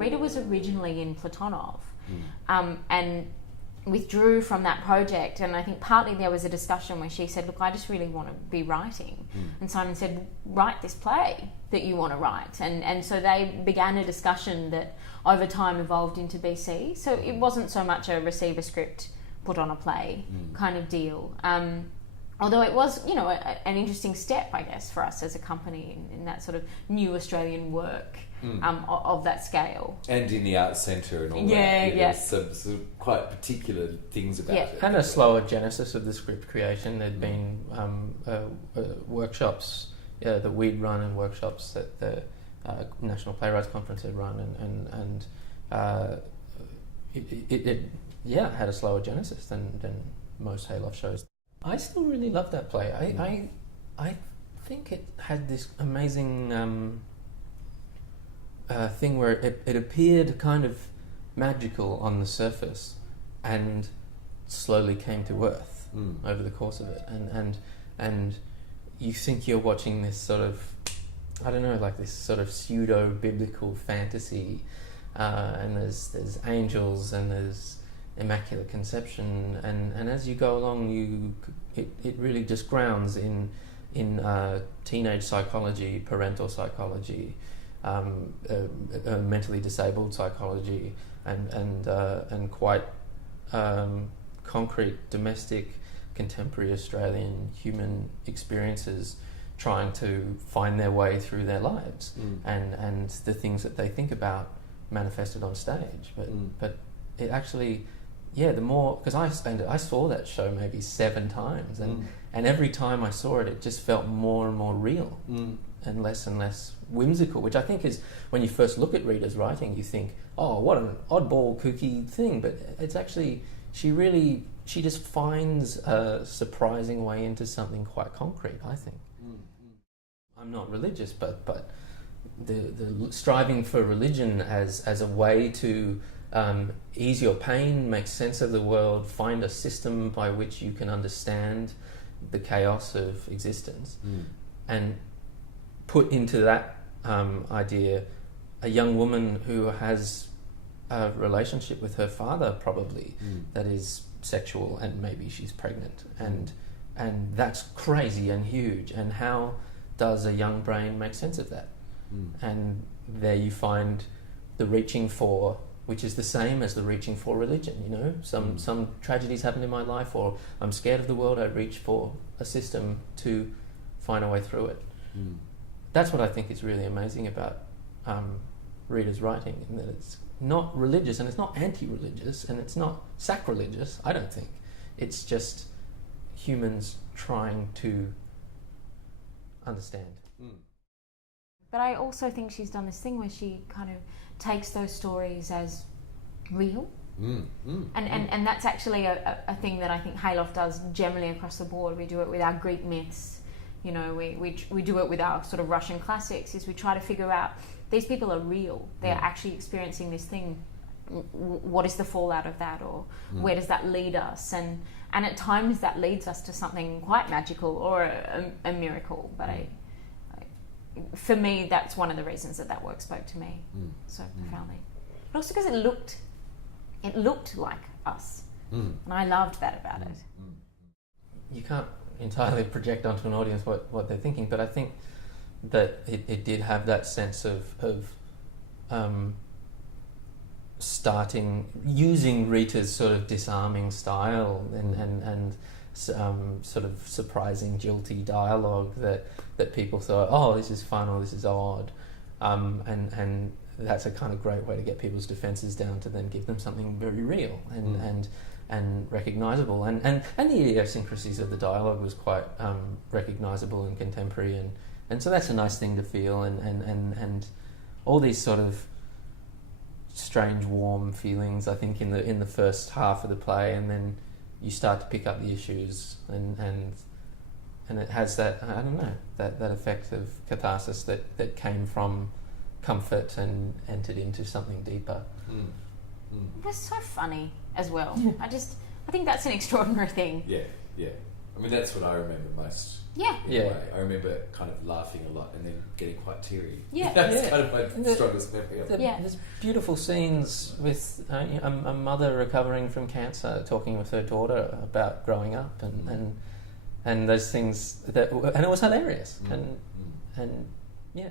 Rita was originally in Platonov, and withdrew from that project, and I think partly there was a discussion where she said, look, I just really want to be writing, and Simon said, write this play that you want to write, and so they began a discussion that over time evolved into BC. So it wasn't so much a receive a script, put on a play kind of deal, although it was, you know, an interesting step, I guess, for us as a company in that sort of new Australian work of that scale. And in the Arts Centre and all that. Yeah. There's some quite particular things about it. And a slower genesis of the script creation. There'd been workshops that we'd run, and workshops that the National Playwrights Conference had run, and it had a slower genesis than most Hayloft shows. I still really love that play. I think it had this amazing thing where it appeared kind of magical on the surface and slowly came to earth over the course of it, and you think you're watching this sort of, I don't know, like this sort of pseudo-biblical fantasy, and there's angels and there's Immaculate Conception, and as you go along, it really just grounds in teenage psychology, parental psychology, mentally disabled psychology, and quite concrete domestic contemporary Australian human experiences trying to find their way through their lives, and the things that they think about manifested on stage. But it actually, the more, because I saw that show maybe 7 times, and every time I saw it, it just felt more and more real and less whimsical, which I think is, when you first look at Rita's writing, you think, oh, what an oddball, kooky thing, but it's actually, she just finds a surprising way into something quite concrete, I think. I'm not religious, but the striving for religion as a way to ease your pain, make sense of the world, find a system by which you can understand the chaos of existence, and put into that idea a young woman who has a relationship with her father, probably, that is sexual, and maybe she's pregnant, and that's crazy and huge, and how does a young brain make sense of that? And there you find the reaching for, which is the same as the reaching for religion, you know? Some tragedies happen in my life, or I'm scared of the world, I reach for a system to find a way through it. That's what I think is really amazing about Rita's writing, in that it's not religious, and it's not anti-religious, and it's not sacrilegious, I don't think. It's just humans trying to understand. But I also think she's done this thing where she kind of takes those stories as real. And that's actually a thing that I think Hayloft does generally across the board. We do it with our Greek myths, you know, we do it with our sort of Russian classics, is we try to figure out, these people are real, they're actually experiencing this thing, what is the fallout of that, or where does that lead us, and at times that leads us to something quite magical or a miracle, but for me, that's one of the reasons that work spoke to me so profoundly. But also because it looked like us, and I loved that about it. You can't entirely project onto an audience what they're thinking, but I think that it did have that sense of using Rita's sort of disarming style and sort of surprising, jilty dialogue that people thought, oh, this is fun, or this is odd, and that's a kind of great way to get people's defences down, to then give them something very real and recognisable, and the idiosyncrasies of the dialogue was quite recognisable and contemporary, and so that's a nice thing to feel, and all these sort of strange, warm feelings, I think, in the first half of the play, and then you start to pick up the issues, and it has that, I don't know, that effect of catharsis that came from comfort and entered into something deeper. That's so funny as well. I think that's an extraordinary thing. Yeah. I mean, that's what I remember most. Yeah. In a way. I remember kind of laughing a lot and then getting quite teary. Yeah. That's kind of my strongest memory of it. There's beautiful scenes with a mother recovering from cancer, talking with her daughter about growing up, and those things and it was hilarious, and yeah.